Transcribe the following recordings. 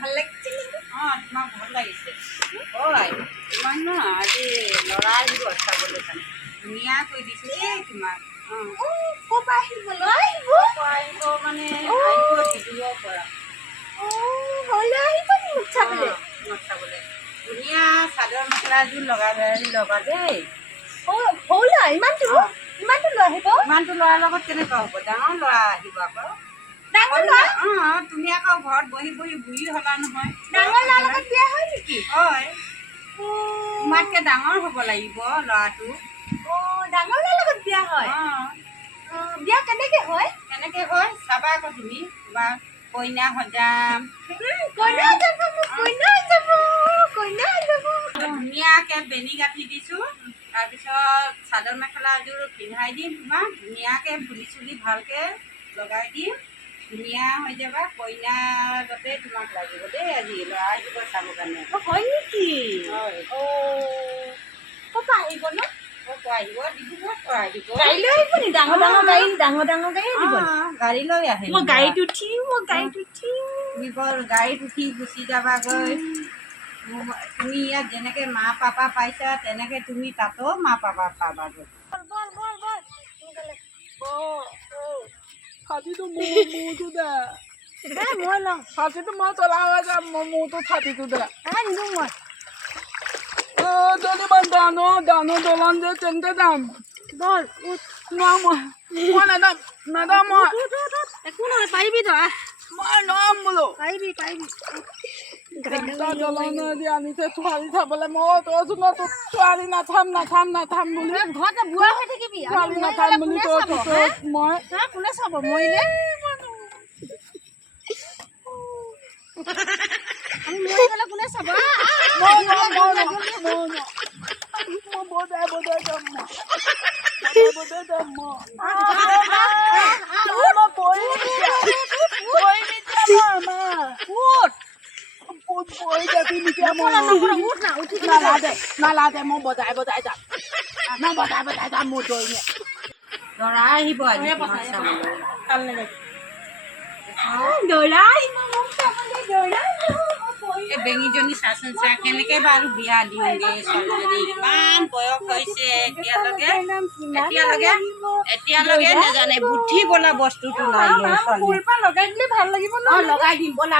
ভাল লাগিছে নেকি? তোমাক ভাল লাগিছে। তোমাক ন আজি ল'ৰা আহিব চাবলৈ কাৰণে ধুনীয়া কৰি দিছোঁ দেই তোমাক। ক'ৰ পৰা আহিব? ল'ৰা আহিব? আহিব মানে আহিব ডিব্ৰুগড়ৰ পৰা। হ'লে আহিব নি মোক চাবলৈ? তোমাক চাবলৈ ধুনীয়া চাদৰ মেখেলা এযোৰ লগাই ল'বা দেই। সৰু ল'ৰা ইমানটো ল'ৰা আহিব? ইমানটো ল'ৰাৰ লগত কেনেকুৱা হ'ব? ডাঙৰ ল'ৰা আহিব আকৌ। ডাঙৰ ল'ৰা? তুমি আকৌ ঘৰত বহি বহি বুঢ়ী হ'লা নহয়। ডাঙৰ ল'ৰাৰ লগত বিয়া হয় নেকি? হয়, তোমাতকৈ ডাঙৰ হ'ব লাগিব ল'ৰাটো। ডাঙৰ ল'ৰাৰ লগত বিয়া হয়? বিয়া কেনেকৈ হয়? কেনেকৈ হয় চাবা আকৌ তুমি। তোমাৰ কইনা সজাম। কইনা যাব, কইনা যাব, কইনা যাব। ধুনীয়াকৈ বেনি গাঁঠি দিছোঁ। তাৰপিছত চাদৰ মেখেলা এযোৰ পিন্ধাই দিম তোমাক। ধুনীয়াকৈ ফুলি চুলি ভালকৈ লগাই দিম। ধুনীয়া হৈ যাবা। কইনা গতে তোমাক লাগিব দেই আজি ল'ৰা আহিব চাবৰ কাৰণে। হয় নেকি? হয়। ক'ৰ পৰা আহিব ন? ক'ৰ পৰা আহিব? ডিব্ৰুগড়ৰ পৰা আহিব। গাড়ী লৈ আহিব নি? ডাঙৰ ডাঙৰ গাড়ী আহিব? গাড়ী লৈ আহিব। মই গাড়ীত উঠিম। তুমি গাড়ীত উঠি গুচি যাবাগৈ। তুমি ইয়াত যেনেকৈ মা পাপা পাইছা তেনেকৈ তুমি তাতো মা পাপা পাবাগৈ। ছাতিটো মূৰটো দে। মই লওঁ। ছাতিটো মই চলাব যাম। মই মূৰটো ছাতিটো দে। নিদিওঁ মই। যদি মই দানো দলন যে তেন্তে যাম। বল মই নাযাম মই। একো নহয়, পাৰিবি তই। মই ল'ম বোলো। পাৰিবি। দলনেদি আনিছে ছোৱালী চাবলৈ। মই কৈছো ন তোক ছোৱালী নাথাম বুলি। ঘৰতে বুঢ়া হৈ থাকিবি। ছোৱালী নাথাম বুলি কৈছো মই। কোনে চাব মৰিলে? আমি মৰি গ'লে কোনে চাব? মই বজাই যাম মই। নালাগে মই বজাই যাম। মোৰ দৈ ল'ৰা আহিব আজি তোমাক চাবলৈ। এই বেঙীজনী চাচোন চা কেনেকৈ বাৰু বিয়া দিওঁগৈ। ছোৱালীজনী ইমান বয়স হৈছে এতিয়ালৈকে নাজানে বুদ্ধি বোলা বস্তুটো নাই। লগাই দিলে ভাল লাগিব ন? লগাই দিম ব'লা।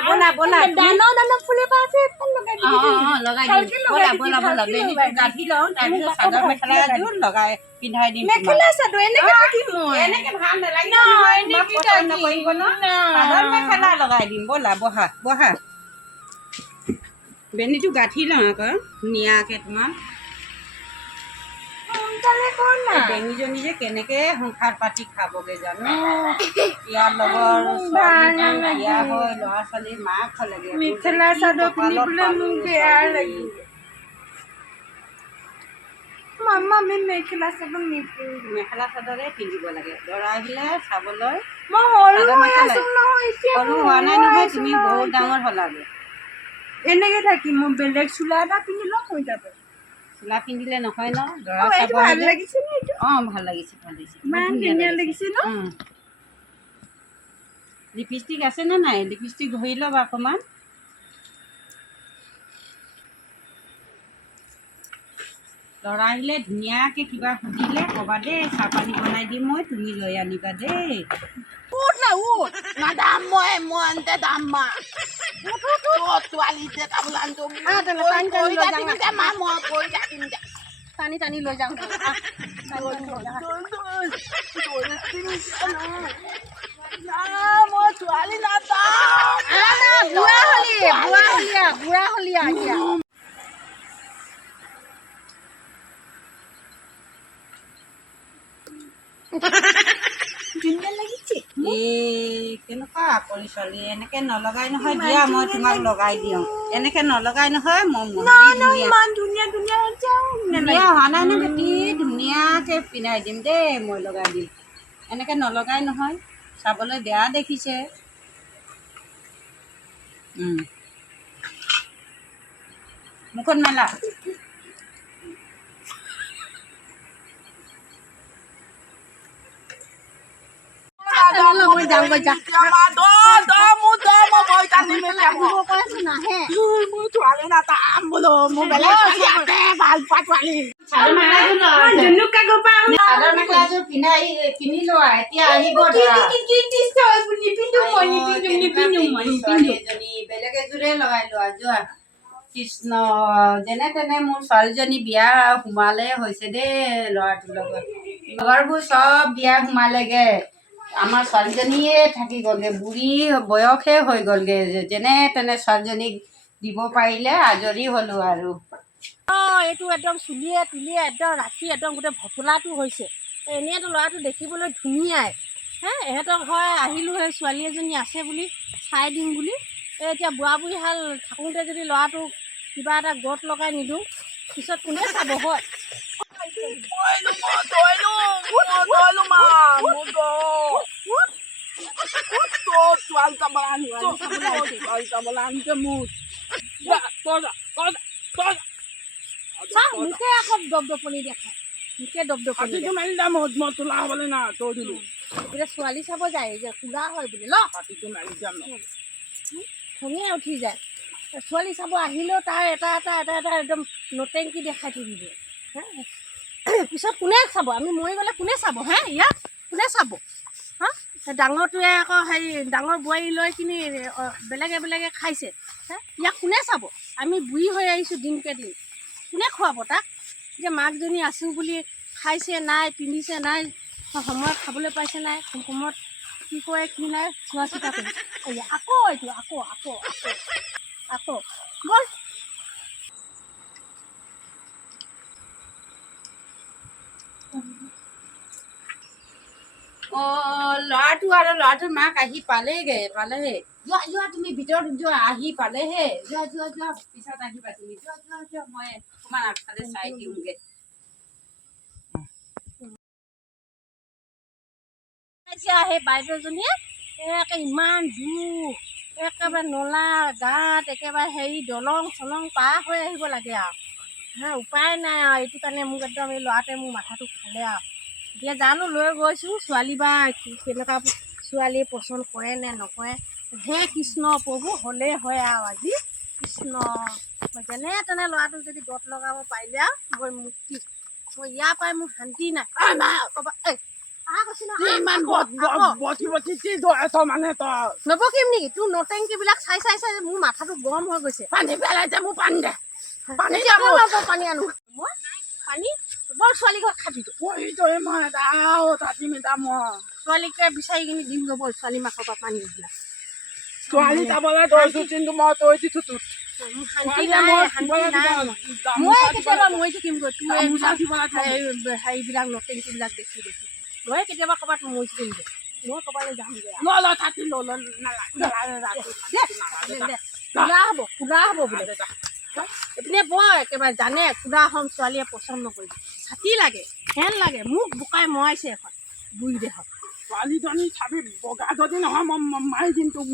দানা ফুল এপাহ আছে, লগাই দিবি। লগাই দিম ব'লা। বেনীটো গাঁঠি লওঁ। তাৰপিছত চাদৰ মেখেলা এযোৰ লগাই পিন্ধাই দিম। মেখেলা চাদৰ এনেকৈ থাকিম মই। এনেকৈ ভাল নালাগিব নকৰিব ন। চাদৰ মেখেলা লগাই দিম ব'লা। বহা বেনীটো গাঁঠি লওঁ আকৌ ধুনীয়াকৈ তোমাক। বেনীজনী যে কেনেকৈ সংসাৰ পাতি খাবগৈ জানো। ইয়াৰ লগৰ বিয়া হয় ল'ৰা ছোৱালী মাক হ'লেগৈ। মেখেলা চাদৰ পিন্ধিবলৈ মোক বেয়া লাগে। আমি মেখেলা চাদৰ নিপিন্ধো। মেখেলা চাদৰে পিন্ধিব লাগে ল'ৰা আহিলে চাবলৈ। মই সৰু হৈ আছো নহয়, সৰু হোৱা নাই নহয়, তুমি বহুত ডাঙৰ হ'লাগৈ। এনেকৈ থাকিম মই। বেলেগ চোলা এটা পিন্ধি লওঁ হৈ যাব। চোলা পিন্ধিলে নহয় ন ল'ৰা চাব। ভাল লাগিছে নে? ভাল লাগিছে। ইমান ধুনীয়া লাগিছে ন? লিপষ্টিক আছেনে নাই? লিপষ্টিক ঘঁহি ল'বা অকণমান। ল'ৰা আহিলে ধুনীয়াকৈ কিবা সুধিলে ক'বা দেই। চাহ পানী বনাই দিম মই, তুমি লৈ আনিবা দেই। নাদাম মই এন্তে দাম মা। টানি লৈ যাওঁ। মই ছোৱালী নাযাম। বুঢ়া হলিয়া এতিয়া। ধুনীয়া লাগিছে। কেনেকুৱা আকৰি ছোৱালী। এনেকৈ নলগাই নহয় দিয়া। মই তোমাক লগাই দিওঁ। এনেকৈ নলগাই নহয়। মই ইমান ধুনীয়া হোৱা নাই নে বেটি? ধুনীয়াকৈ পিন্ধাই দিম দেই। মই লগাই দিম। এনেকৈ নলগাই নহয়। চাবলৈ বেয়া দেখিছে। মুখত মেলা। মই যাওঁ। মোৰ দে মই পইচা নিম এতিয়া আহিব কৈছো নাহে মোৰ ছোৱালী নাটাম বোলো মোৰ বেলেগ ছোৱালী আছে ভাল পোৱা ছোৱালী চাদৰ মেখেলাযোৰ পিন্ধি লোৱা এতিয়া আহিব ছোৱালী বেলেগ এযোৰে লগাই লোৱা যোৱা কৃষ্ণ যেনে তেনে মোৰ ছোৱালীজনী বিয়া সোমালে হৈছে দেই ল'ৰাটোৰ লগত লগৰবোৰ চব বিয়া সোমালেগে আমাৰ ছোৱালীজনীয়ে থাকি গ'লগে বুঢ়ী বয়সে হৈ গ'লগে যেনে তেনে ছোৱালীজনীক দিব পাৰিলে আজৰি হ'লো আৰু এইটো একদম চুলিয়ে তুলিয়ে একদম ৰাখি একদম গোটেই ভপলাটো হৈছে এনেইতো ল'ৰাটো দেখিবলৈ ধুনীয়াই হে ইহঁতক হয় আহিলোঁ সেই ছোৱালী এজনী আছে বুলি চাই দিম বুলি এতিয়া বুঢ়া বুঢ়ী হাল থাকোঁতে যদি ল'ৰাটোক কিবা এটা গত লগাই নিদিওঁ পিছত কোনে চাব হয় মোকে আকৌ দপদপনি দেখায় মোকে দপদপনি এতিয়া ছোৱালী চাব যায় যে কুলা হয় বুলি খঙে উঠি যায় ছোৱালী চাব আহিলেও তাৰ এটা এটা এটা এটা একদম নটেংকি দেখাই থাকিব পিছত কোনে চাব আমি মৰি গ'লে কোনে চাব হে ইয়াক কোনে চাব হা ডাঙৰটোৱে আকৌ হেৰি ডাঙৰ বোৱাৰী লৈ কিনি বেলেগে বেলেগে খাইছে হে ইয়াক কোনে চাব আমি বুঢ়ী হৈ আহিছোঁ দিনকে দিন কোনে খুৱাব তাক এতিয়া মাকজনী আছোঁ বুলি খাইছে নাই পিন্ধিছে নাই সময়ত খাবলৈ পাইছে নাই সময়ত কি কৰে কি নাই চোৱা চিতা কৰি আকৌ এইটো আকৌ আকৌ আকৌ আকৌ বল ল'ৰাটোৰ মাক আহি পালেহে যোৱা যোৱা তুমি ভিতৰত যোৱা আহি পালেহে যোৱা যোৱা যোৱা পিছত আহিবা তুমি যোৱা যোৱা যোৱা মই অকণমান আগফালে চাই দিওঁগে সেই বাইদেউজনীয়ে ইমান দূৰ একেবাৰে নলা গাঁত একেবাৰে হেৰি দলং চলং পাৰ হৈ আহিব লাগে আৰু উপায় নাই আৰু এইটো কাৰণে মোক একদম এই ল'ৰাটোৱে মোৰ মাথাটো খালে আৰু এতিয়া জানো লৈ গৈছোঁ ছোৱালী বা কেনেকুৱা ছোৱালী পচন্দ কৰে নে নকৰে হে কৃষ্ণ প্ৰভু হ'লেই হয় আৰু আজি কৃষ্ণ যেনে তেনে ল'ৰাটোক যদি গত লগাব পাৰিলে আৰু মই মুক্তি মই ইয়াৰ পৰাই মোৰ শান্তি নাই ক'বা নবকিম নেকি তোৰ নটেংকিবিলাক চাই চাই চাই মোৰ মাথাটো গৰম হৈ গৈছে পানী পেলাইছে মোৰ পানী দে পানী আনো মই পানী বৰ ছোৱালী ঘৰত খাবি ছোৱালীকে বিচাৰি কিনি দিম গ'ব ছোৱালী মাকৰ পৰা পানী এইবিলাক ছোৱালী যাবলৈ গৈছোঁ কিন্তু মই তৈ দিছোঁ তোক শান্তি নাই মই কেতিয়াবা মৰি থাকিমগৈ তোৰ হেৰিবিলাক নটেংকিবিলাক দেখি দেখি মই কেতিয়াবা ক'ৰবাত মৰি থাকিমগৈ মই ক'ৰবালৈ যামগৈ কুলা হ'ব বোলে এইপিনে বৰ একেবাৰে জানে কুলা হ'ম ছোৱালীয়ে পচন্দ নকৰিব ছাতি লাগে ফেন লাগে মোক বোকাই মৰাইছে এখন বুঢ়ী দেহত ছোৱালীজনী চাবি বগা যদি নহয় মই মাৰি দিম তোক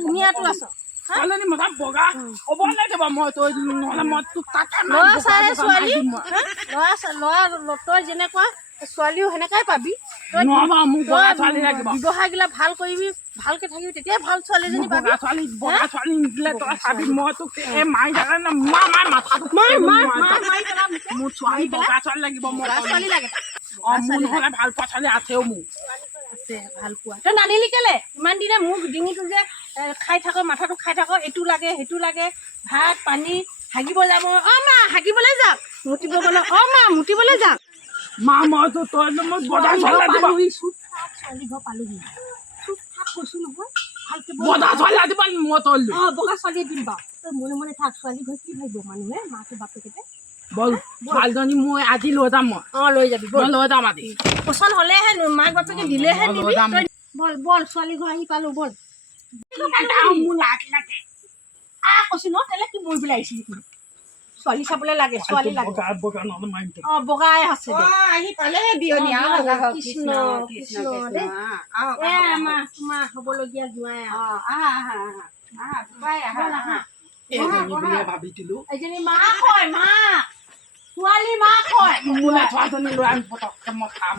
ধুনীয়াটো আছ ছোৱালীজনী মথা বগা হ'ব লাগিব মই তই নহ'লে মই তোক তাতে ল'ৰা চাই ছোৱালী ল'ৰা তই যেনেকুৱা ছোৱালীও সেনেকাই পাবি ব্যৱসায়বিলাক ভাল কৰিবি ভালকে থাকিবি তেতিয়াই ভাল ছোৱালীজনী পাবি বগা ছোৱালী নিদিলে তই চাবি মই তোক এই মাৰি থাকে মাথাটো মোৰ ছোৱালী বগা ছোৱালী লাগিব ছোৱালী লাগে নহ'লে ভাল পোৱা ছোৱালী আছেও মোৰ আছে ভাল পোৱা তই নানিলি কেলে ইমান দিনে মোৰ ডিঙিটো যে খাই থাক মাথাটো খাই থাক এইটো লাগে সেইটো লাগে ভাত পানী হাগিব যাব মা হাগিবলৈ যাওক মুতিব গ'লে মা মুতিবলৈ যাওক মা মইতো তই মোক বগা ছোৱালী ছোৱালী ঘৰ পালোহি চুপ থাক কৈছোঁ নহয় ভালকে বগা ছোৱালী দিব মই তই বগা ছোৱালী দিম বাৰু তই মনে মনে থাক ছোৱালী ঘৰ কি ভাবিব মানুহে মাকে বাপেকে বল ছোৱালীজনী মই আজি লৈ যাম মই লৈ যাবি লৈ যাম আজি পচন্দ হ'লেহে মাক বাপেকে দিলেহে নিবি বল বল ছোৱালী ঘৰ আহি পালোঁ বল মোৰ লাগ লাগে কৈছোঁ ন তেলে কি মৰি পেলাই আহিছিলি তুমি ছোৱালী চাবলৈ লাগে ছোৱালী লাগে বগাই আছে আহি পালেহে বিয়নী কৃষ্ণ কৃষ্ণ দেই তোমাৰ হ'বলগীয়া জোঁৱাই ভাবিছিলো এজনী মাক হয় মা ছোৱালী মাক হয় ছোৱালীজনী লৈ আমি পটককে মই খাম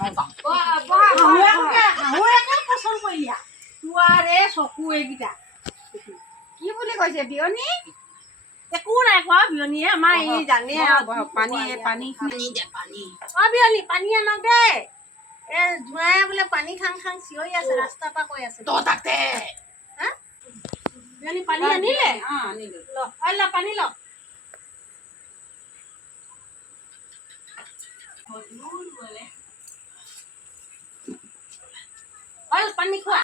শাহুৱেকে পচন্দ কৰিলা একেবাৰে চকু এইকেইটা কি বুলি কৈছে বিয়নী একো নাই কোৱা বিয়নীয়ে আমাৰ এই জানে পানী পানী পানী অ বিয়নী পানী আনক দেই এ জোঁৱাই বোলে পানী খাং খাং চিঞৰি আছে ৰাস্তাৰ পৰা কৈ আছে তাতে হা বিয়নী পানী আনিলে আনিলো ল পানী ল পানী খোৱা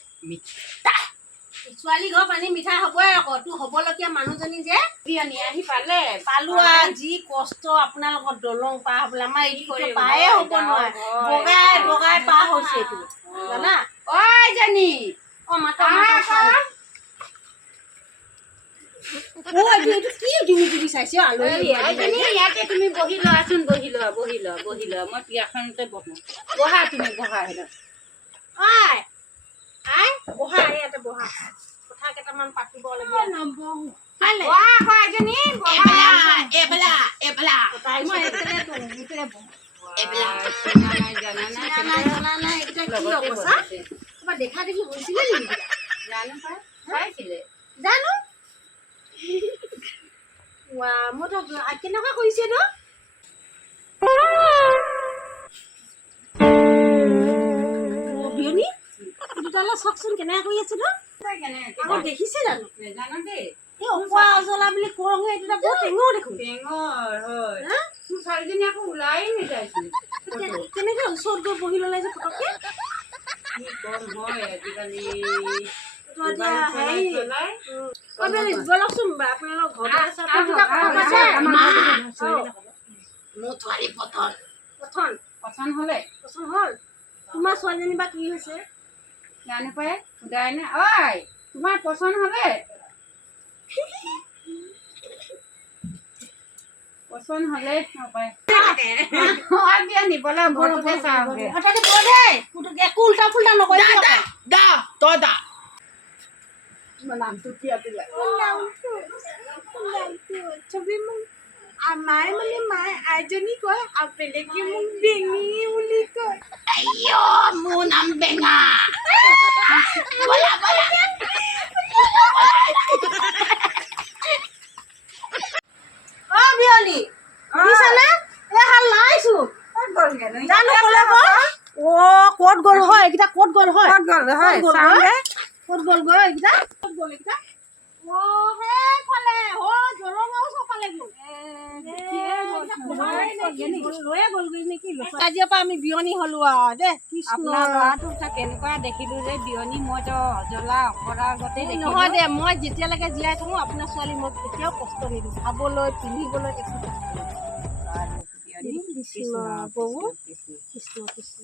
ছোৱালী ঘৰ পানী মিঠা হবই আকৌ তোৰ হবলগীয়া মানুহজনী যে বিয়নী আহি পালে পালো আৰু যি কষ্ট আপোনালোকৰ দলং পাৰ হবলৈ আমাৰ এইটো পায়ে হ'ব নোৱাৰে বগাই বগাই পাৰ হৈছে এইটো জানা ঐ জনী অ মাতা অ এইটো কি তুমি তুমি চাইছে আলহী ইয়াতে তুমি বহি লোৱাচোন বহি লোৱা মই পিয়াখনতে বহো বহা তুমি বহা আহিলা আই আই বহা ইয়াতে বহা কথা কেইটামান পাতিবলগীয়া দেখা দেখি হৈছিলে নেকি জানো মই তো কেনেকুৱা কৰিছে ন বিয়নী দুটালে চাওকচোন কেনেকে কৰি আছে ন আগত দেখিছে জানো জানো দেই এই অকোৱা অজলা বুলি কওঁ এইটো বৰ টেঙৰ দেখোন ছোৱালীজনী আকৌ ওলাই নাযায়চোন কেনেকে ওচৰত গৈ বহি ললে যে পটককে কি কম হয় আজিকালি বলকচোন আপোনালোক ঘৰতে আছে মোৰ ছোৱালী পচন্দ হলে হ'ল তোমাৰ ছোৱালীজনী বা কি হৈছে জানো পাই সুধাই নে ঐ তোমাৰ পচন্দ হলে পচন্দ হলে নিবলৈ ঘৰতে চাওঁগে একো উল্টা ফুল্টা নকৰি নামটো কি আছিলে মায়ে মানে মায়ে আইজনী কয় আৰু বেলেগে মোক বেঙি বুলি কয় মোৰ নাম বেঙা অ বিয়নী শুনিছানে এই হাল লাইছো জানো কলে অ ক'ত গ'ল হয় এইকেইটা ক'ত গ'ল হয় ক'ত গ'ল এইকেইটা ক'ত গ'ল এইকেইটা অ সেইফালে অ জলঙৰ চপালে গ'ল আজিৰ পৰা আমি বিয়নী হলো আৰু দেই আপোনাৰ ল'ৰাটোক কেনেকুৱা দেখিলো যে বিয়নী মইতো অজলা অকৰা আগতে নহয় দে মই যেতিয়ালৈকে জীয়াই থাকো আপোনাৰ ছোৱালী মই কেতিয়াও কষ্ট নিদিওঁ খাবলৈ পিন্ধিবলৈ একো কষ্ট নিদিওঁ কৃষ্ণ কৃষ্ণ